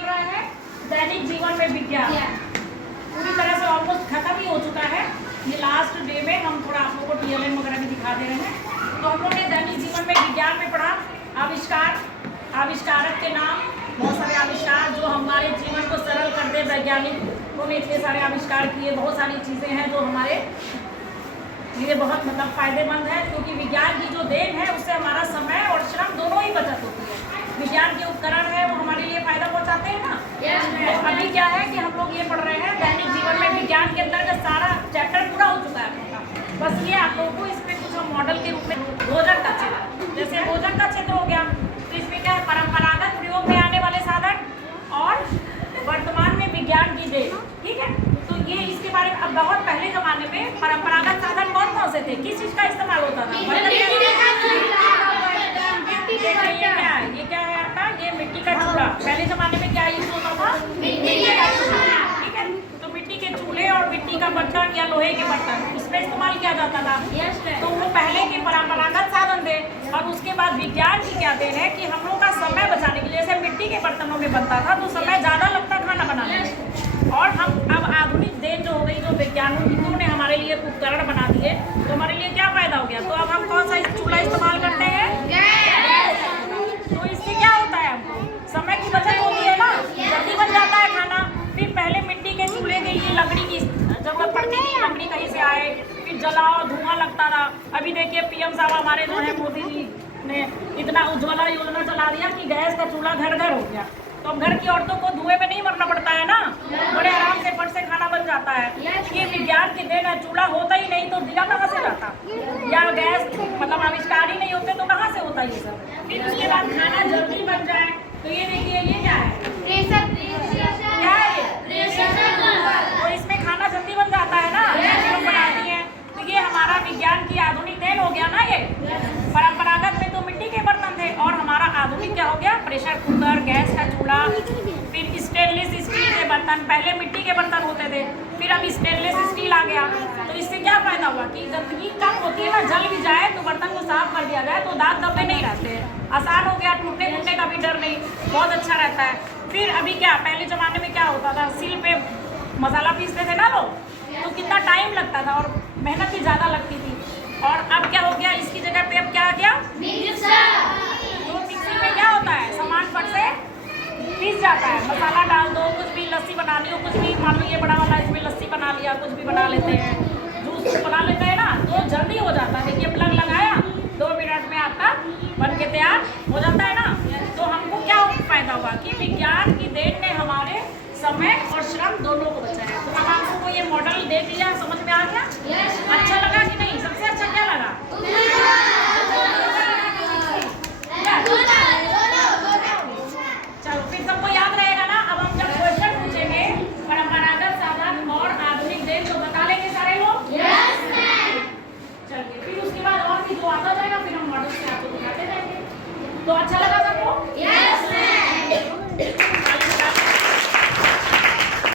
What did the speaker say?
चल रहा है दैनिक जीवन में विज्ञान। पूरी तरह से ऑलमोस्ट खत्म ही हो चुका है। ये लास्ट डे में हम थोड़ा आप लोगों को TLM वगैरह भी दिखा दे रहे हैं। तो हम लोग ने दैनिक जीवन में विज्ञान में पढ़ा आविष्कार, आविष्कारक के नाम, बहुत सारे आविष्कार जो हमारे जीवन को सरल कर दे। वैज्ञानिकों ने इतने सारे आविष्कार किए, बहुत सारी चीज़ें हैं जो हमारे लिए बहुत मतलब फायदेमंद है, क्योंकि विज्ञान की जो देन है उससे हमारा समय और श्रम दोनों ही बचत होती है। विज्ञान के उपकरण है वो हमारे लिए फायदा पहुंचाते हैं ना। तो अभी क्या है कि हम लोग ये पढ़ रहे हैं दैनिक जीवन में विज्ञान के अंतर्गत सारा चैप्टर पूरा हो चुका है। बस ये आप लोगों को इसमें कुछ हम मॉडल के रूप में भोजन का क्षेत्र, जैसे भोजन का क्षेत्र हो गया, तो इसमें क्या है परंपरागत प्रयोग में आने वाले साधन और वर्तमान में विज्ञान की देन। ठीक है, तो ये इसके बारे में अब बहुत पहले जमाने में परंपरागत साधन कौन कौन से थे, किस चीज का इस्तेमाल होता था? ये क्या है आपका, ये मिट्टी का चूल्हा। पहले जमाने में क्या यूज होता था? मिट्टी का चूल्हा। ठीक है, तो मिट्टी के चूल्हे और मिट्टी का बर्तन या लोहे के बर्तन उसमें इस्तेमाल किया जाता था। तो वो पहले के परंपरागत साधन थे। और उसके बाद विज्ञान की क्या देन है कि हम लोग का समय बचाने के लिए, जैसे मिट्टी के बर्तनों में बनता था तो समय ज़्यादा लगता खाना बनाने में, और हम अब आधुनिक देन जो हो गई, जो वैज्ञानिकों ने हमारे लिए उपकरण बना दिए, तो हमारे लिए क्या फायदा हो गया? तो अब हम कौन सा चूल्हा इस्तेमाल करते हैं? तो इससे क्या होता है, हमको समय की बचत होती है ना, जल्दी बन जाता है खाना। फिर पहले मिट्टी के चूल्हे के लिए लकड़ी की जरूरत पड़ती थी, लकड़ी कहीं से आए, फिर जलाओ, धुआं लगता था। अभी देखिए PM साहब हमारे जो है मोदी जी ने इतना उज्ज्वला योजना चला दिया कि गैस का चूल्हा घर घर हो गया। तो अब घर की औरतों को धुएं में नहीं मरना पड़ता है ना, बड़े आराम से फट से खाना बन जाता है। ये विज्ञान की देन है। चूल्हा होता ही नहीं तो दिया कहाँ से जाता, या गैस मतलब आविष्कार ही नहीं होते तो कहाँ से होता ये सब। फिर उसके बाद खाना जल्दी बन जाए, तो ये देखिए ये क्या है, क्या है ये? तो इसमें खाना जल्दी बन जाता है ना, लोग बनाती हैं। तो ये हमारा विज्ञान की आधुनिक देन हो गया ना। ये परंपरागत में तो मिट्टी के बर्तन थे, और हमारा आधुनिक क्या हो गया? प्रेशर कुकर, गैस का चूल्हा, फिर स्टेनलेस स्टील के बर्तन। पहले मिट्टी के बर्तन होते थे, फिर अब स्टेनलेस स्टील आ गया। तो इससे क्या फायदा हुआ कि गंदगी कम होती है ना, जल भी जाए तो बर्तन को साफ कर दिया जाए तो दाग धब्बे नहीं रहते हैं, आसान हो गया, टूटने फूटने का भी डर नहीं, बहुत अच्छा रहता है। फिर अभी क्या, पहले ज़माने में क्या होता था, सिल पे मसाला पीसते थे ना लोग, तो कितना टाइम लगता था और मेहनत भी ज़्यादा लगती थी। और अब क्या हो गया, इसकी जगह पे अब क्या आ गया, तो मिक्सी में क्या होता है, सामान फट से पीस जाता है, मसाला डाल दो, कुछ भी लस्सी बनानी हो, कुछ भी मान लो ये बड़ा वाला इसमें लस्सी बना लिया, कुछ भी बना लेते हैं, जूस बना लेते हैं ना, तो जल्दी हो जाता है। देखिए प्लग लगाया, 2 मिनट में आपका बन के तैयार हो जाता है ना। तो हमको क्या फायदा हुआ कि विज्ञान की देन ने हमारे समय और श्रम दोनों को बचाया। तो अब आप लोगों को ये मॉडल देख लिया, समझ में आ गया? अच्छा लगा कि नहीं? सबसे अच्छा क्या लगा? चलो फिर सबको याद रहेगा ना। अब हम जब क्वेश्चन पूछेंगे परंपरागत साधन और आधुनिक देन, तो बता लेंगे सारे लोग? चलिए, फिर उसके बाद और भी जो आता जाएगा फिर हम मॉडल से आपको दिखाते जाएंगे। तो अच्छा लगा?